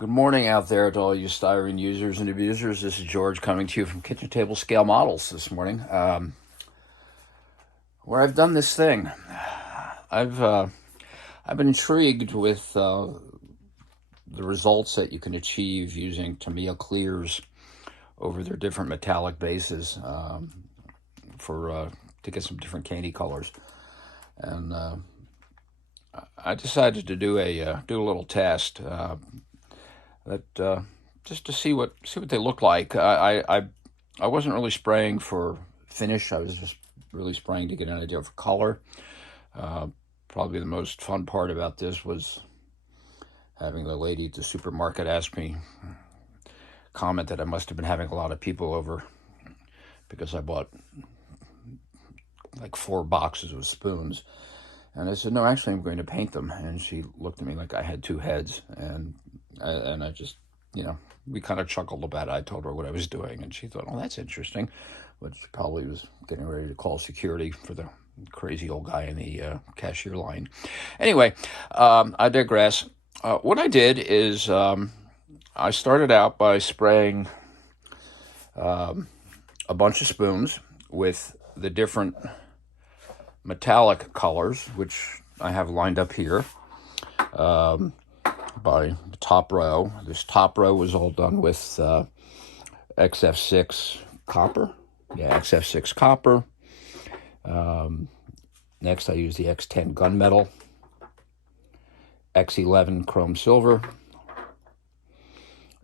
Good morning out there to all you styrene users and abusers. This is George coming to you from Kitchen Table Scale Models this morning, where I've done this thing. I've been intrigued with the results that you can achieve using Tamiya clears over their different metallic bases to get some different candy colors, and I decided to do a little test. That just to see what they look like. I wasn't really spraying for finish. I was just really spraying to get an idea of color. Probably the most fun part about this was having the lady at the supermarket ask me, comment that I must have been having a lot of people over because I bought like 4 boxes of spoons. And I said, no, actually, I'm going to paint them. And she looked at me like I had 2 heads. And I just, we kind of chuckled about it. I told her what I was doing, and she thought, oh, that's interesting. But she probably was getting ready to call security for the crazy old guy in the cashier line. Anyway, I digress. What I did is I started out by spraying a bunch of spoons with the different metallic colors, which I have lined up here by the top row. This top row was all done with XF6 copper. Yeah, XF6 copper. Next, I used the X10 gunmetal, X11 chrome silver,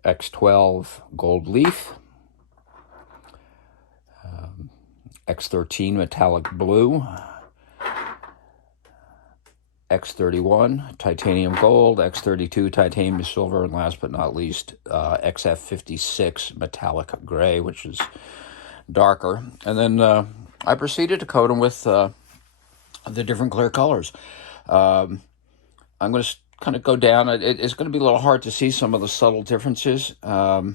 X12 gold leaf, X13 metallic blue, X31 titanium gold, X32 titanium silver, and last but not least, XF56 metallic gray, which is darker. And then I proceeded to coat them with the different clear colors. I'm going to kind of go down. It's going to be a little hard to see some of the subtle differences, but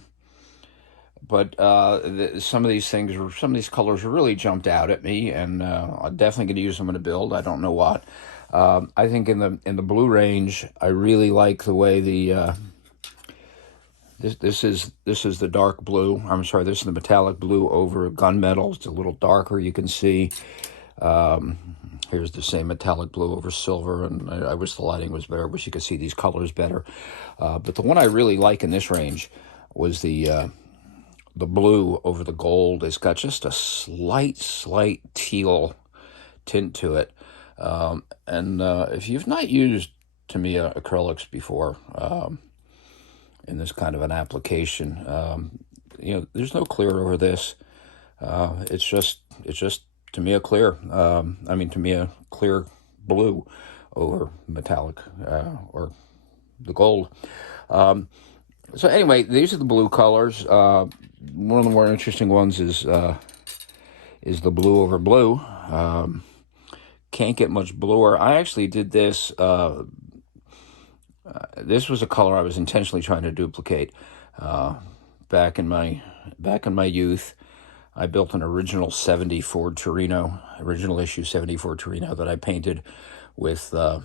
some of these colors really jumped out at me, and I'm definitely going to use them in a build. I don't know what. I think in the blue range, I really like the way the this is the dark blue. I'm sorry, this is the metallic blue over gunmetal. It's a little darker. You can see. Here's the same metallic blue over silver, and I wish the lighting was better. I wish you could see these colors better. But the one I really like in this range was the blue over the gold. It's got just a slight teal tint to it. And if you've not used Tamiya acrylics before in this kind of an application, there's no clear over this. It's just Tamiya clear. Tamiya clear blue over metallic or the gold. So anyway, these are the blue colors. One of the more interesting ones is the blue over blue. Can't get much bluer. I actually did this. This was a color I was intentionally trying to duplicate. Back in my youth, I built an original 70 Ford Torino, original issue 70 Ford Torino that I painted with. I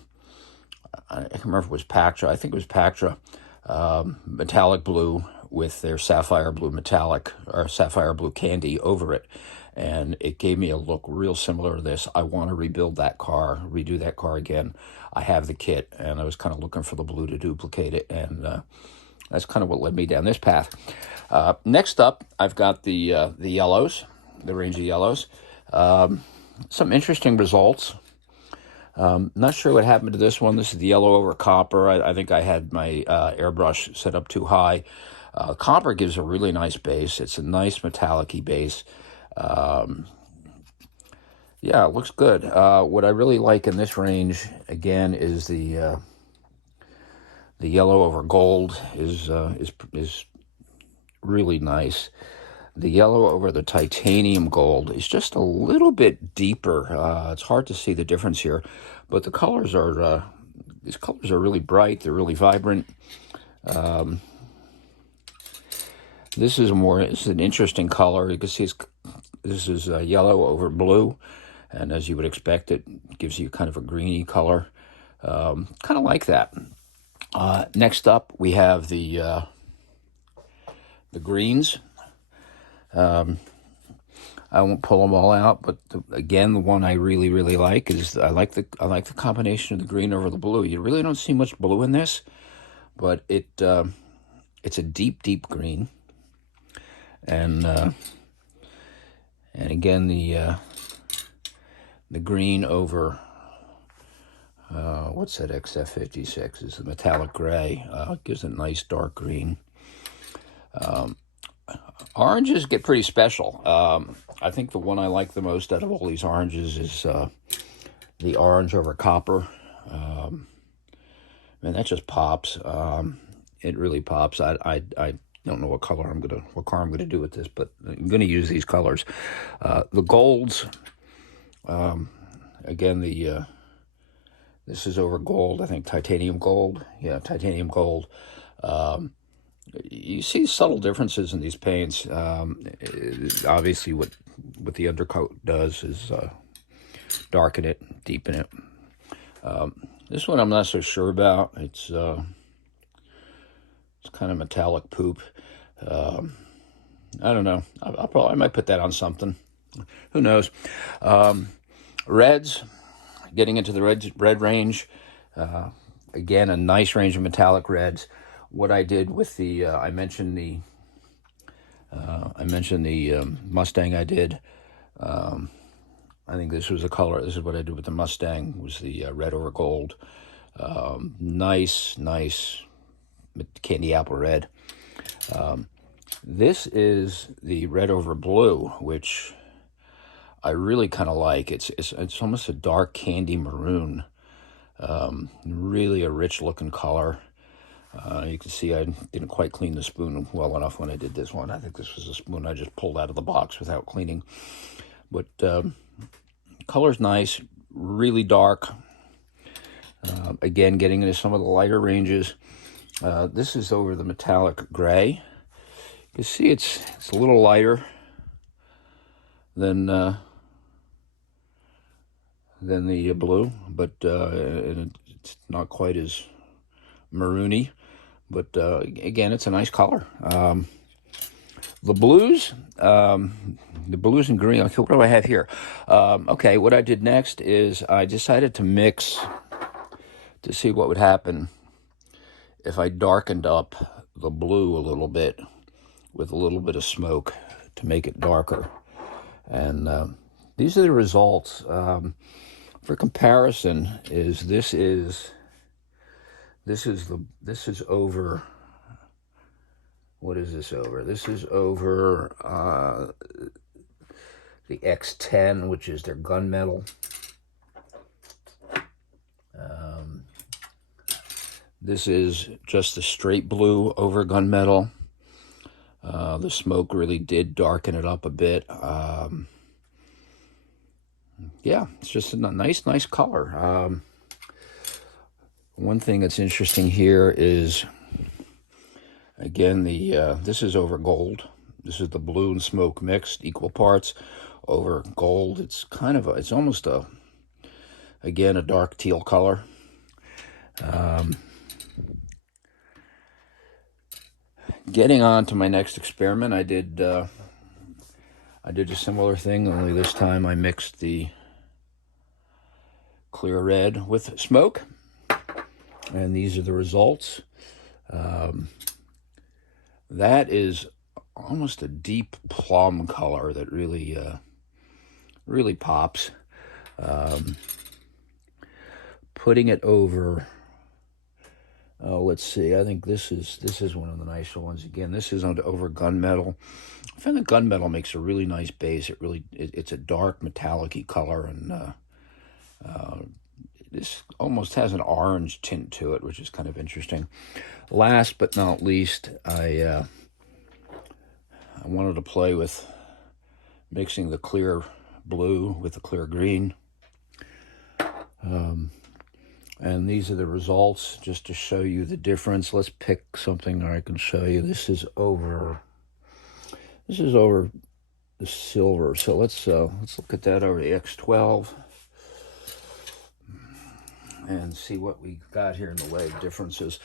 can't remember if it was Pactra. I think it was Pactra, metallic blue with their sapphire blue metallic or sapphire blue candy over it. And it gave me a look real similar to this. I want to redo that car again. I have the kit, and I was kind of looking for the blue to duplicate it, and that's kind of what led me down this path. Next up, I've got the yellows, the range of yellows. Some interesting results. Not sure what happened to this one. This is the yellow over copper. I think I had my airbrush set up too high. Copper gives a really nice base. It's a nice metallic-y base. Yeah, it looks good. What I really like in this range, again, is the yellow over gold is really nice. The yellow over the titanium gold is just a little bit deeper. It's hard to see the difference here, but the colors are these colors are really bright. They're really vibrant. This is an interesting color. You can see this is yellow over blue, and as you would expect, it gives you kind of a greeny color. Kind of like that. Next up, we have the greens. I won't pull them all out, but again, the one I really, really like is I like the combination of the green over the blue. You really don't see much blue in this, but it's a deep, deep green, and again the green over what's that XF56 is the metallic gray. Gives a nice dark green. Oranges get pretty special. I think the one I like the most out of all these oranges is the orange over copper. Man, that just pops. It really pops. I don't know what car I'm gonna do with this, but I'm gonna use these colors. The golds, again, this is over gold. I think titanium gold. Yeah, titanium gold. You see subtle differences in these paints. Obviously, what the undercoat does is darken it, deepen it. This one I'm not so sure about. It's kind of metallic poop. I don't know. I might put that on something. Who knows? Reds, getting into the red range. Again, a nice range of metallic reds. What I did with the I mentioned the Mustang I did. I think this was a color. This is what I did with the Mustang. Was the red over gold. Nice candy apple red. This is the red over blue, which I really kind of like. It's almost a dark candy maroon. Really a rich looking color. You can see I didn't quite clean the spoon well enough when I did this one. I think this was a spoon I just pulled out of the box without cleaning. But color's nice, really dark. Again, getting into some of the lighter ranges. This is over the metallic gray. You can see it's a little lighter than the blue, but and it's not quite as maroony. But again, it's a nice color. The blues and green. Okay, what do I have here? Okay, what I did next is I decided to mix to see what would happen if I darkened up the blue a little bit with a little bit of smoke to make it darker. And these are the results. For comparison, this is over. What is this over? This is over the X10, which is their gunmetal. This is just the straight blue over gunmetal. The smoke really did darken it up a bit. Yeah, it's just a nice color. One thing that's interesting here is, again, this is over gold. This is the blue and smoke mixed, equal parts over gold. It's it's almost again, a dark teal color. Getting on to my next experiment, I did a similar thing, only this time I mixed the clear red with smoke, and these are the results. That is almost a deep plum color that really pops. Putting it over, let's see, I think this is one of the nicer ones. Again, this is over gunmetal. I find that gunmetal makes a really nice base. It's a dark metallic-y color, and this almost has an orange tint to it, which is kind of interesting. Last but not least, I wanted to play with mixing the clear blue with the clear green. And these are the results, just to show you the difference. Let's pick something that I can show you. This is over the silver. So let's look at that over the X12. and see what we got here in the way of differences.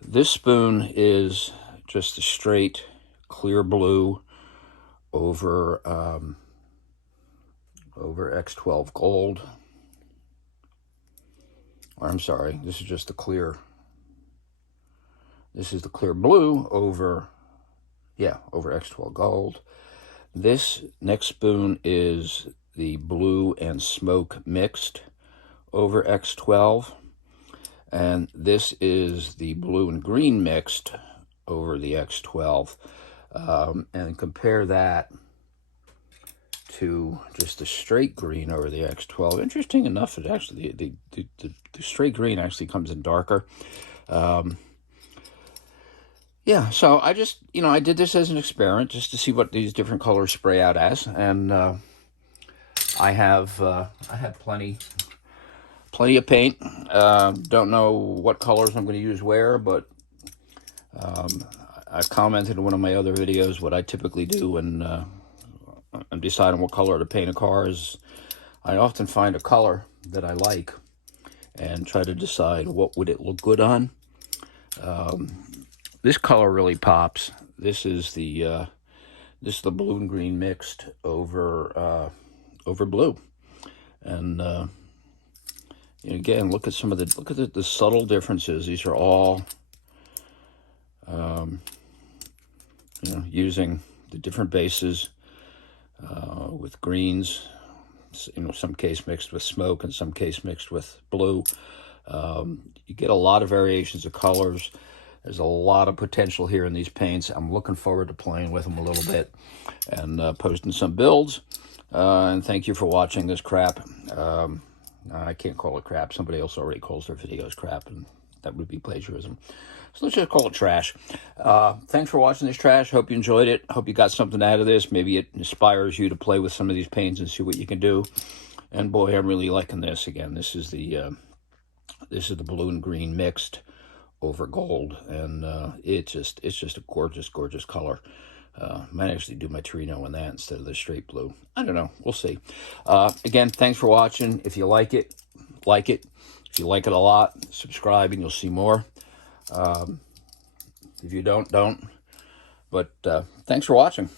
This spoon is just a straight clear blue over X12 gold. Or I'm sorry, this is just the clear. This is the clear blue over X12 gold. This next spoon is the blue and smoke mixed over X12. And this is the blue and green mixed over the X12. And compare that to just the straight green over the X12. Interesting enough, it actually, the straight green actually comes in darker. Yeah, so I just, I did this as an experiment just to see what these different colors spray out as. And I had plenty of paint. Don't know what colors I'm going to use where, but I commented in one of my other videos what I typically do when I'm deciding what color to paint a car is I often find a color that I like and try to decide what would it look good on. This color really pops. This is the blue and green mixed over blue, and again, look at the subtle differences. These are all using the different bases with greens. Some case mixed with smoke, and some case mixed with blue. You get a lot of variations of colors. There's a lot of potential here in these paints. I'm looking forward to playing with them a little bit and posting some builds. And thank you for watching this crap. I can't call it crap. Somebody else already calls their videos crap, and that would be plagiarism. So let's just call it trash. Thanks for watching this trash. Hope you enjoyed it. Hope you got something out of this. Maybe it inspires you to play with some of these paints and see what you can do. And boy, I'm really liking this. Again, this is the blue and green mixed over gold, and it's just a gorgeous color. Might actually do my Torino in that instead of the straight blue. I don't know, we'll see. Again, thanks for watching. If you like it, like it. If you like it a lot, subscribe and you'll see more. If you don't. But thanks for watching.